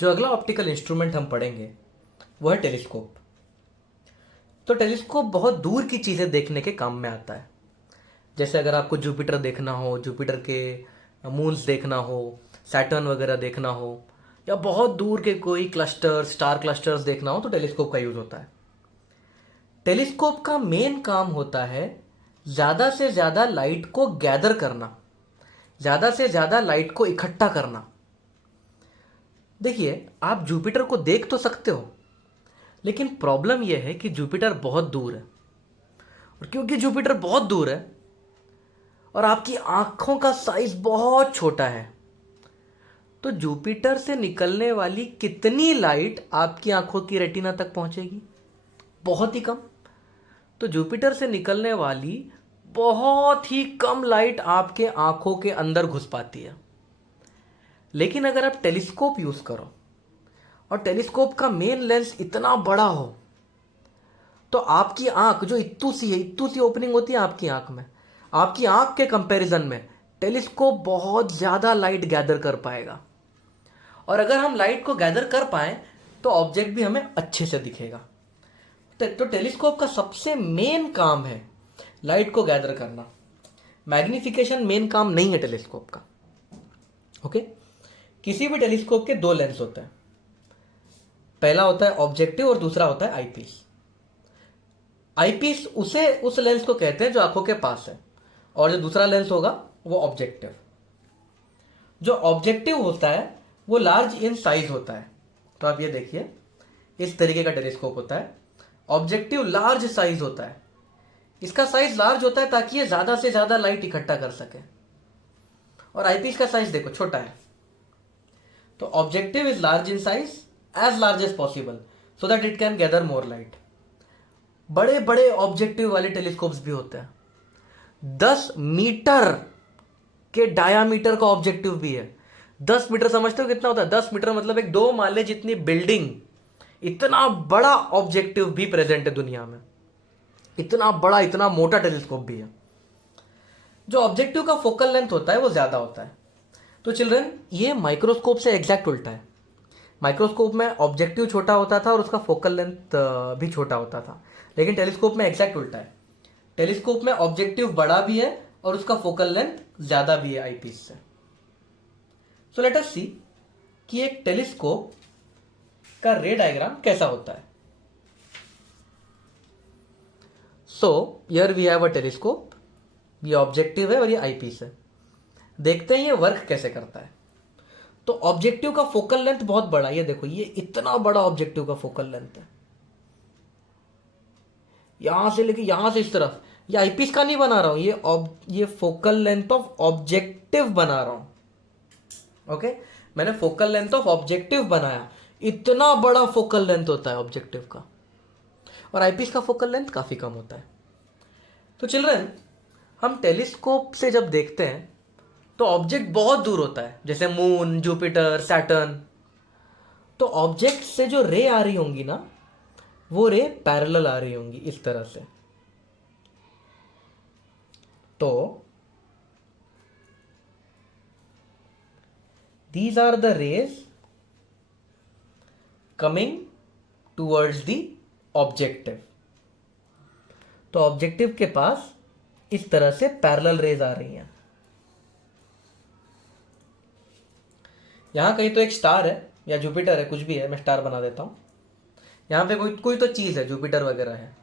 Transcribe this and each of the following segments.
जो अगला optical instrument हम पढ़ेंगे वो है टेलीस्कोप। तो टेलीस्कोप बहुत दूर की चीज़ें देखने के काम में आता है। जैसे अगर आपको जुपिटर देखना हो, जुपिटर के मून्स देखना हो, सैटर्न वगैरह देखना हो, या बहुत दूर के कोई क्लस्टर स्टार क्लस्टर्स देखना हो, तो टेलीस्कोप का यूज़ होता है। टेलीस्कोप का मेन काम होता है ज़्यादा से ज़्यादा लाइट को गैदर करना, ज़्यादा से ज़्यादा लाइट को इकट्ठा करना। देखिए, आप जुपिटर को देख तो सकते हो, लेकिन प्रॉब्लम यह है कि जुपिटर बहुत दूर है। और क्योंकि जुपिटर बहुत दूर है और आपकी आंखों का साइज बहुत छोटा है, तो जुपिटर से निकलने वाली कितनी लाइट आपकी आंखों की रेटिना तक पहुंचेगी? बहुत ही कम। तो जुपिटर से निकलने वाली बहुत ही कम लाइट आपके आंखों के अंदर घुस पाती है। लेकिन अगर आप टेलीस्कोप यूज़ करो और टेलीस्कोप का मेन लेंस इतना बड़ा हो, तो आपकी आंख जो इत्तू सी है, इत्तू सी ओपनिंग होती है आपकी आंख में, आपकी आंख के कंपैरिजन में टेलीस्कोप बहुत ज़्यादा लाइट गैदर कर पाएगा। और अगर हम लाइट को गैदर कर पाएँ तो ऑब्जेक्ट भी हमें अच्छे से दिखेगा। तो टेलीस्कोप का सबसे मेन काम है लाइट को गैदर करना। मैग्निफिकेशन मेन काम नहीं है टेलीस्कोप का। ओके, किसी भी टेलीस्कोप के दो लेंस होते हैं। पहला होता है ऑब्जेक्टिव और दूसरा होता है आईपीस। आईपीस उस लेंस को कहते हैं जो आंखों के पास है, और जो दूसरा लेंस होगा वो ऑब्जेक्टिव। जो ऑब्जेक्टिव होता है वो लार्ज इन साइज होता है। तो आप ये देखिए, इस तरीके का टेलीस्कोप होता है। ऑब्जेक्टिव लार्ज साइज होता है। इसका साइज लार्ज होता है ताकि ये ज़्यादा से ज़्यादा लाइट इकट्ठा कर सके। और आईपीस का साइज देखो, छोटा है। तो objective is large in size, as large as possible, so that it can gather more light. बड़े बड़े ऑब्जेक्टिव वाले टेलीस्कोप्स भी होते हैं। 10 मीटर के डायामीटर का ऑब्जेक्टिव भी है। 10 मीटर समझते हो कितना होता है? 10 मीटर मतलब एक 2 माले जितनी बिल्डिंग। इतना बड़ा ऑब्जेक्टिव भी प्रेजेंट है दुनिया में। इतना बड़ा, इतना मोटा टेलीस्कोप भी है। जो ऑब्जेक्टिव का फोकल लेंथ होता है वो ज्यादा होता है। तो चिल्ड्रन, ये माइक्रोस्कोप से एग्जैक्ट उल्टा है। माइक्रोस्कोप में ऑब्जेक्टिव छोटा होता था और उसका फोकल लेंथ भी छोटा होता था, लेकिन टेलीस्कोप में एग्जैक्ट उल्टा है। टेलीस्कोप में ऑब्जेक्टिव बड़ा भी है और उसका फोकल लेंथ ज्यादा भी है आईपीस से। सो लेट अस सी कि एक टेलीस्कोप का रे डायग्राम कैसा होता है। So here we have a telescope. ये ऑब्जेक्टिव है और ये आईपीस है। देखते हैं ये वर्क कैसे करता है। तो ऑब्जेक्टिव का फोकल लेंथ बहुत बड़ा, ये देखो, ये इतना बड़ा ऑब्जेक्टिव का फोकल लेंथ है। यहां से लेके यहां से इस तरफ। ये आईपीस का नहीं बना रहा हूं, ये फोकल लेंथ ऑफ ऑब्जेक्टिव बना रहा हूं। ओके, मैंने फोकल लेंथ ऑफ ऑब्जेक्टिव बनाया। इतना बड़ा फोकल लेंथ होता है ऑब्जेक्टिव का, और आईपीस का फोकल लेंथ काफी कम होता है। तो चिल्ड्रन, हम टेलीस्कोप से जब देखते हैं तो ऑब्जेक्ट बहुत दूर होता है, जैसे मून, जुपिटर, सैटर्न। तो ऑब्जेक्ट से जो रे आ रही होंगी ना, वो रे पैरेलल आ रही होंगी इस तरह से। तो these are the rays coming towards the objective। तो ऑब्जेक्टिव के पास इस तरह से पैरेलल रेज आ रही हैं। यहां कहीं तो एक स्टार है या जुपिटर है, कुछ भी है, मैं स्टार बना देता हूं। यहां पे कोई तो चीज है, जुपिटर वगैरह है।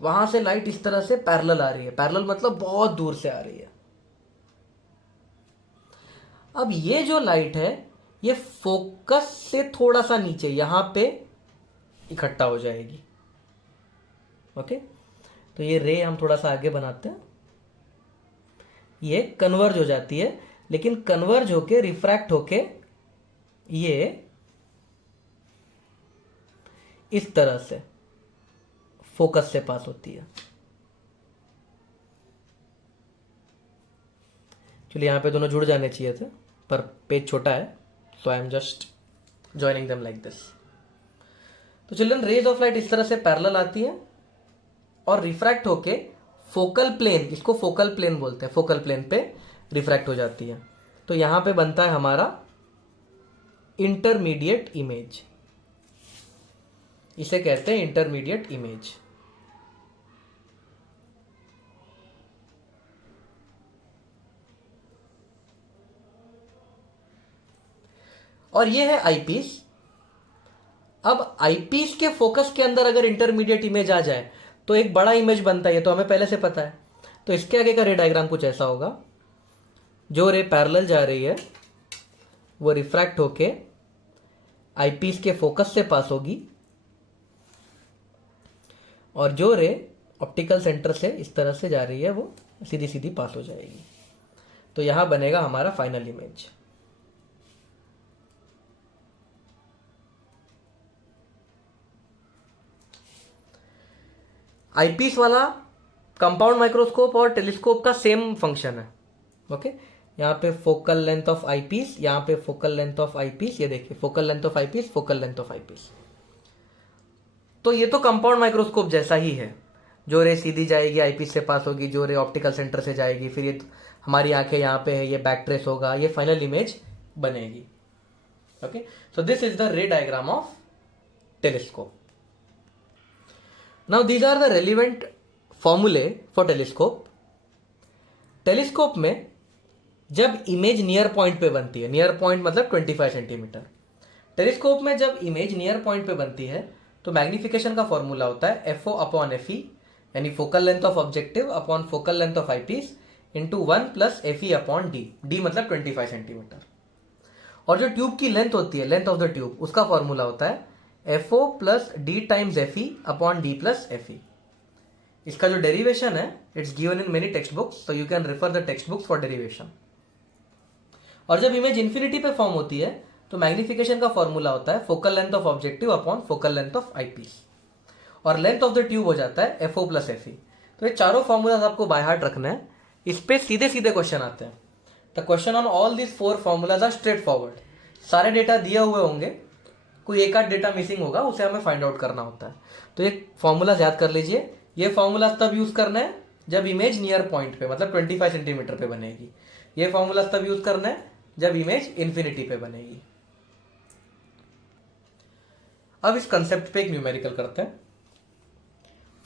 वहां से लाइट इस तरह से पैरेलल आ रही है। पैरेलल मतलब बहुत दूर से आ रही है। अब ये जो लाइट है, ये फोकस से थोड़ा सा नीचे यहां पे इकट्ठा हो जाएगी। ओके, तो ये रे हम थोड़ा सा आगे बनाते हैं। ये कन्वर्ज हो जाती है, लेकिन कन्वर्ज होके रिफ्रैक्ट होके ये इस तरह से फोकस से पास होती है। चलिए, यहां पे दोनों जुड़ जाने चाहिए थे, पर पेज छोटा है, so I am just joining them like this. तो चिल्ड्रन, रेज ऑफ लाइट इस तरह से पैरेलल आती है और रिफ्रैक्ट होके फोकल प्लेन, इसको फोकल प्लेन बोलते हैं, फोकल प्लेन पे रिफ्रैक्ट हो जाती है। तो यहां पे बनता है हमारा इंटरमीडिएट इमेज, इसे कहते हैं इंटरमीडिएट इमेज। और ये है आईपीस। अब आईपीस के फोकस के अंदर अगर इंटरमीडिएट इमेज आ जाए तो एक बड़ा इमेज बनता है, ये तो हमें पहले से पता है। तो इसके आगे का रे डायग्राम कुछ ऐसा होगा, जो रे पैरेलल जा रही है वो रिफ्रैक्ट होके आईपीस के फोकस से पास होगी, और जो रे ऑप्टिकल सेंटर से इस तरह से जा रही है वो सीधी सीधी पास हो जाएगी। तो यहां बनेगा हमारा फाइनल इमेज। आईपीस वाला कंपाउंड माइक्रोस्कोप और टेलीस्कोप का सेम फंक्शन है। ओके, यहाँ पे फोकल लेंथ ऑफ आईपीस, यहाँ पे फोकल लेंथ ऑफ आईपीस, ये देखिए focal length of eyepiece, focal length of eyepiece. तो ये तो कंपाउंड माइक्रोस्कोप जैसा ही है, जो रे सीधी जाएगी आईपीस से पास होगी, जो रे ऑप्टिकल सेंटर से जाएगी, फिर ये हमारी आंखें यहाँ पे है, ये बैक ट्रेस होगा, ये फाइनल इमेज बनेगी। Okay, so this is the ray diagram of telescope. Now these are the relevant formulae for telescope. Telescope में जब इमेज नियर पॉइंट पे बनती है, नियर पॉइंट मतलब 25 सेंटीमीटर, टेलीस्कोप में जब इमेज नियर पॉइंट पे बनती है तो मैग्निफिकेशन का फॉर्मूला होता है FO अपॉन FE, यानी focal length of objective upon focal length of eyepiece into 1 plus FE upon D, D मतलब 25 सेंटीमीटर। और जो ट्यूब की लेंथ होती है, लेंथ ऑफ द ट्यूब, उसका फॉर्मूला होता है FO plus D times FE upon D plus FE। इसका जो डेरिवेशन है it's given in many text books, so you can refer the text books for derivation. और जब इमेज इन्फिनिटी पे form होती है तो मैग्निफिकेशन का फॉर्मूला होता है focal length of objective upon focal length of eyepiece, और लेंथ ऑफ द ट्यूब हो जाता है FO प्लस FE। तो ये चारों फॉर्मूलाज आपको बाय हार्ट रखना है, इस पे सीधे सीधे क्वेश्चन आते हैं। The question on all these 4 formulas are straightforward. सारे डेटा दिए हुए होंगे, कोई एक आध डेटा मिसिंग होगा, उसे हमें फाइंड आउट करना होता है। तो ये फॉर्मूलाज याद कर लीजिए। ये फॉर्मूलाज तब यूज करना है जब इमेज नियर पॉइंट पे मतलब 25 सेंटीमीटर पे बनेगी। ये फॉर्मूलाज तब यूज करना है जब इमेज इन्फिनिटी पे बनेगी। अब इस कंसेप्ट पे एक न्यूमेरिकल करते हैं।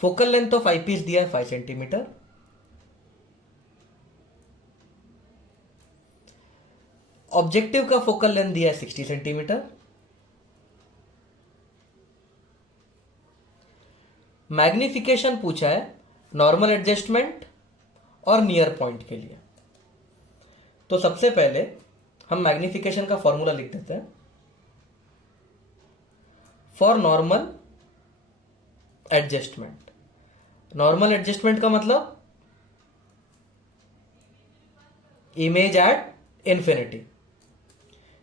फोकल लेंथ ऑफ आईपीस दिया है 5 सेंटीमीटर, ऑब्जेक्टिव का फोकल लेंथ दिया है 60 सेंटीमीटर, मैग्निफिकेशन पूछा है नॉर्मल एडजस्टमेंट और नियर पॉइंट के लिए। तो सबसे पहले हम मैग्निफिकेशन का फॉर्मूला लिख देते हैं। For normal adjustment, normal adjustment का मतलब इमेज एट इन्फिनिटी,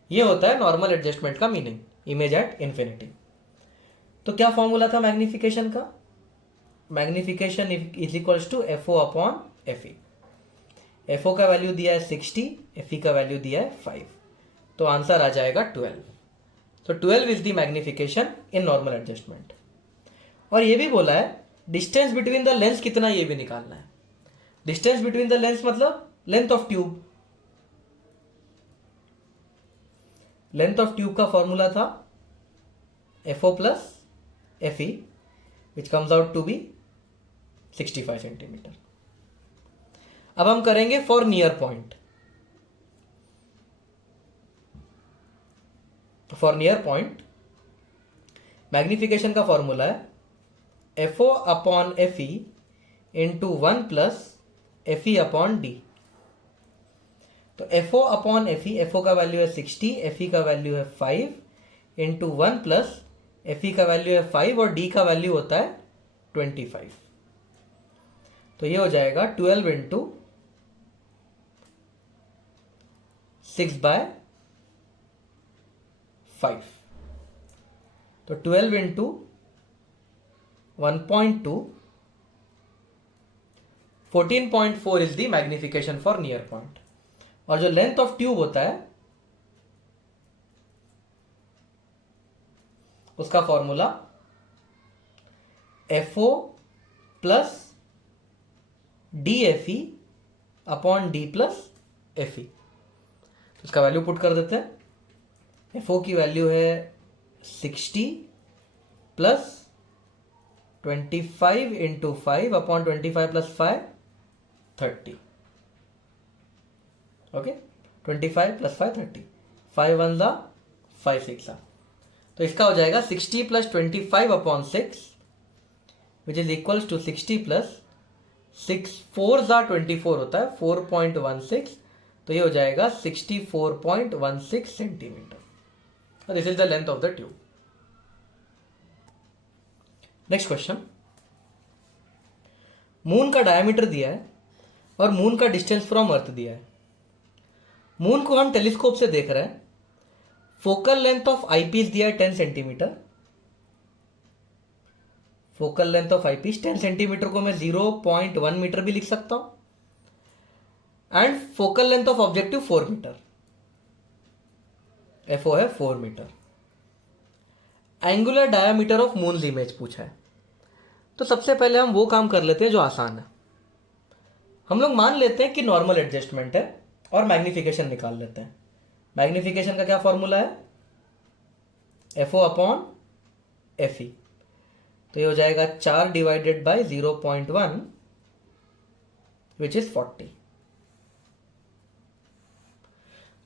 ये होता है नॉर्मल एडजस्टमेंट का मीनिंग, इमेज एट इन्फिनिटी। तो क्या फॉर्मूला था मैग्निफिकेशन का? Magnification is equals to FO upon FE। FO का वैल्यू दिया है 60, FE का वैल्यू दिया है 5, तो आंसर आ जाएगा 12। तो 12 is the magnification in normal adjustment. और ये भी बोला है डिस्टेंस बिटवीन द लेंस कितना, ये भी निकालना है। डिस्टेंस बिटवीन द लेंस मतलब length of tube. Length of tube का फॉर्मूला था FO plus FE, which comes out to be 65 centimetre. अब हम करेंगे for near point. For near point magnification का फॉर्मूला है FO upon FE into 1 plus FE upon D। तो FO upon FE, FO का value है 60, FE का value है 5 इंटू 1 प्लस FE का वैल्यू है 5 और D का वैल्यू होता है 25। तो ये हो जाएगा 12 इंटू 6/5। तो 12 into 1.2, 14.4 is the magnification for near point. और जो लेंथ ऑफ ट्यूब होता है उसका formula FO plus DFE upon D plus FE। इसका वैल्यू पुट कर देते हैं। एफओ की वैल्यू है 60 plus 25 into 5 upon 25 plus 5 30. Okay, 25 plus 5 30. 5 1 जा 5 6 जा. तो इसका हो जाएगा 60 plus 25 upon 6 which is equals to 60 plus 6 4 जा 24 होता है 4.16. तो ये हो जाएगा 64.16 centimetre. This is the length of the tube. Next question. Moon का डायमीटर दिया है और मून का डिस्टेंस फ्रॉम अर्थ दिया है. मून को हम टेलीस्कोप से देख रहे हैं. फोकल लेंथ ऑफ आईपीस दिया है 10 centimetre. Focal length of eyepiece 10 centimetre को मैं 0.1 मीटर भी लिख सकता हूं. And focal length of objective 4 metre. FO है 4 metre. Angular diameter of moon image पूछा है. तो सबसे पहले हम वो काम कर लेते हैं जो आसान है. हम लोग मान लेते हैं कि नॉर्मल एडजस्टमेंट है और मैग्निफिकेशन निकाल लेते हैं. मैग्निफिकेशन का क्या फॉर्मूला है? FO upon F E. तो ये हो जाएगा 4 डिवाइडेड बाय 0.1 विच इज 40.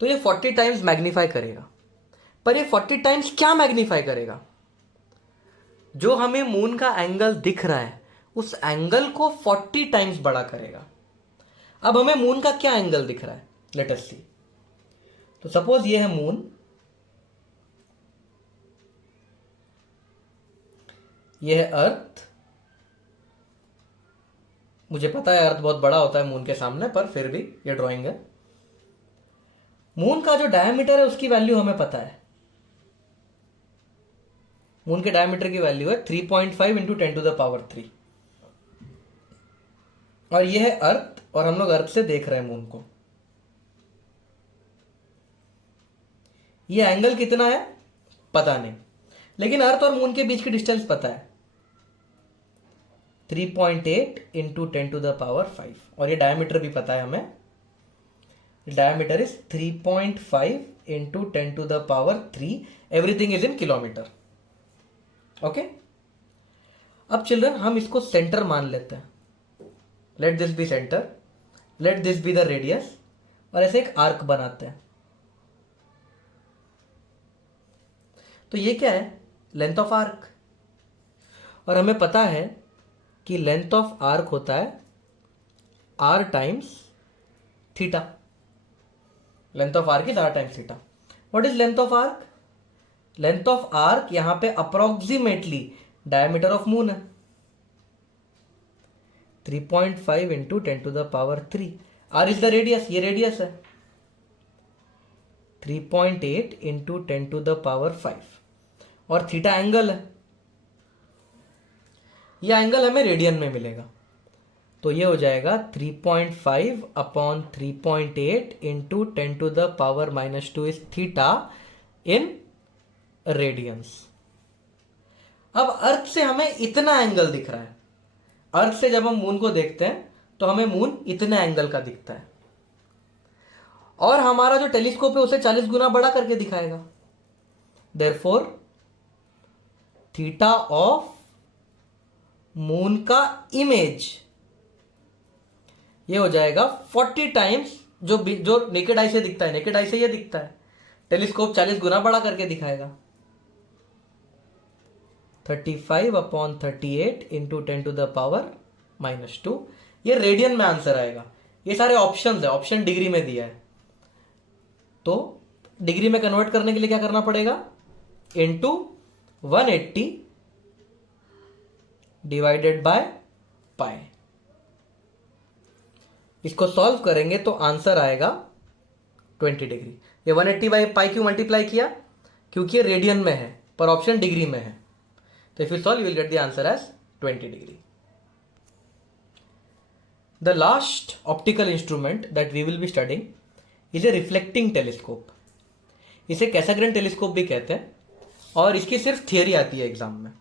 तो ये 40 टाइम्स मैग्नीफाई करेगा. पर ये 40 टाइम्स क्या मैग्नीफाई करेगा? जो हमें मून का एंगल दिख रहा है उस एंगल को 40 टाइम्स बड़ा करेगा. अब हमें मून का क्या एंगल दिख रहा है? लेट अस सी. तो सपोज ये है मून, ये है अर्थ. मुझे पता है अर्थ बहुत बड़ा होता है मून के सामने, पर फिर भी ये ड्राइंग है. मून का जो डायमीटर है उसकी वैल्यू हमें पता है. मून के डायमीटर की वैल्यू है 3.5 इंटू 10 टू द पावर 3. और ये है अर्थ और हम लोग अर्थ से देख रहे हैं मून को. ये एंगल कितना है पता नहीं, लेकिन अर्थ और मून के बीच की डिस्टेंस पता है 3.8 इंटू 10 टू द पावर 5. और ये डायमीटर भी पता है हमें. Diameter is 3.5 into 10 to the power 3. Everything is in kilometre. Okay. अब चिल्ड्रन हम इसको सेंटर मान लेते हैं. Let this be centre, let this be the radius, और ऐसे एक आर्क बनाते हैं. तो ये क्या है? Length of arc. और हमें पता है कि लेंथ ऑफ आर्क होता है r times theta. Length of arc is r times theta. What is length of arc? Length of arc यहां पे अप्रोक्सीमेटली डायमीटर ऑफ मून है 3.5 into 10 to the power 3. r is the radius, ये radius है 3.8 into 10 to the power 5. और theta angle है. यह angle हमें radian में मिलेगा. तो ये हो जाएगा 3.5 upon 3.8 into 10 to the power -2 is theta in radians. अब अर्थ से हमें इतना एंगल दिख रहा है. अर्थ से जब हम मून को देखते हैं तो हमें मून इतने एंगल का दिखता है, और हमारा जो टेलीस्कोप है उसे 40 गुना बड़ा करके दिखाएगा. देयरफॉर थीटा ऑफ मून का इमेज ये हो जाएगा 40 टाइम्स जो नेकेड आई से दिखता है. नेकेड आई से ये दिखता है, टेलीस्कोप 40 गुना बड़ा करके दिखाएगा. 35 upon 38 into 10 to the power -2. ये रेडियन में आंसर आएगा. ये सारे ऑप्शंस है, ऑप्शन डिग्री में दिया है. तो डिग्री में कन्वर्ट करने के लिए क्या करना पड़ेगा? Into 180 divided by pi. इसको सॉल्व करेंगे तो आंसर आएगा 20 डिग्री. ये 180 बाई पाई क्यों मल्टीप्लाई किया? क्योंकि ये रेडियन में है पर ऑप्शन डिग्री में है. तो if you solve you will get the answer as 20 degree. The last optical instrument that we will be studying is a reflecting telescope. इसे कैसाग्रेन टेलीस्कोप भी कहते हैं और इसकी सिर्फ थियरी आती है एग्जाम में.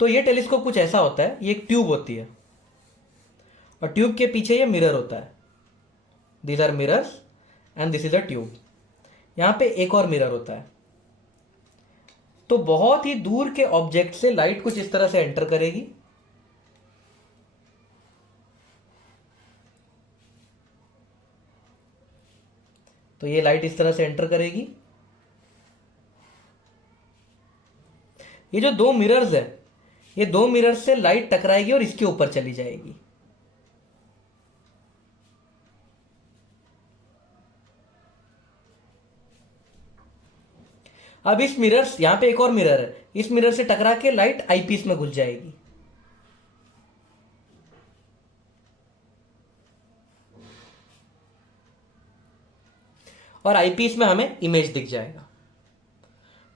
तो ये टेलीस्कोप कुछ ऐसा होता है, ये एक ट्यूब होती है और ट्यूब के पीछे ये मिरर होता है. These are mirrors and this is a tube. यहां पे एक और मिरर होता है। तो बहुत ही दूर के ऑब्जेक्ट से लाइट कुछ इस तरह से एंटर करेगी, तो ये लाइट इस तरह से एंटर करेगी। ये जो दो मिरर्स है, ये दो मिरर्स से लाइट टकराएगी और इसके ऊपर चली जाएगी। अब इस मिरर्स, यहां पे एक और मिरर है, इस मिरर से टकरा के लाइट आईपीस में घुस जाएगी। और आईपीस में हमें इमेज दिख जाएगा।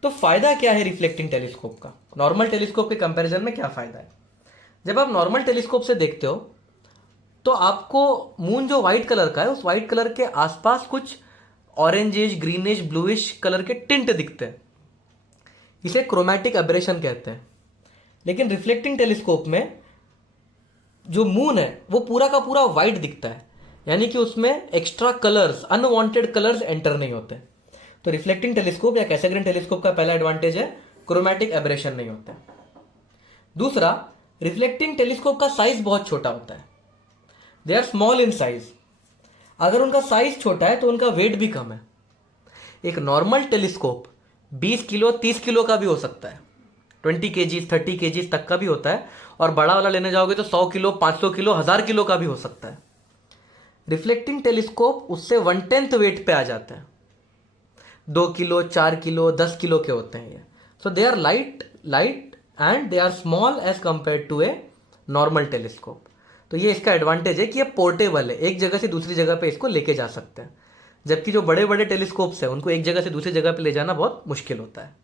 तो फायदा क्या है रिफ्लेक्टिंग टेलीस्कोप का? नॉर्मल टेलीस्कोप के कंपैरिजन में क्या फायदा है? जब आप नॉर्मल टेलीस्कोप से देखते हो तो आपको मून जो व्हाइट कलर का है, उस व्हाइट कलर के आसपास कुछ ऑरेंजिश, ग्रीनिश, ब्लूइश कलर के टिंट दिखते हैं। इसे क्रोमैटिक एब्रेशन कहते हैं। लेकिन रिफ्लेक्टिंग टेलीस्कोप में जो मून है वो पूरा का पूरा व्हाइट दिखता है, यानी कि उसमें extra colours, unwanted colours enter नहीं होते। तो रिफ्लेक्टिंग टेलीस्कोप या कैसेग्रेन टेलीस्कोप का पहला एडवांटेज है क्रोमैटिक एब्रेशन नहीं होता। दूसरा, रिफ्लेक्टिंग टेलीस्कोप का साइज बहुत छोटा होता है। They are small in size. अगर उनका साइज छोटा है तो उनका वेट भी कम है। एक नॉर्मल टेलीस्कोप 20 किलो 30 किलो का भी हो सकता है, 20 kg 30 kg तक का भी होता है, और बड़ा वाला लेने जाओगे तो 100 किलो 500 किलो 1000 किलो का भी हो सकता है। रिफ्लेक्टिंग टेलीस्कोप उससे 1/10 वेट पे आ जाता है। 2 किलो 4 किलो 10 किलो के होते हैं ये। So they are light and they are small as compared to a normal telescope. तो ये इसका एडवांटेज है कि ये पोर्टेबल है, एक जगह से दूसरी जगह पे इसको लेके जा सकते हैं। जबकि जो बड़े बड़े टेलीस्कोप्स हैं उनको एक जगह से दूसरी जगह पे ले जाना बहुत मुश्किल होता है।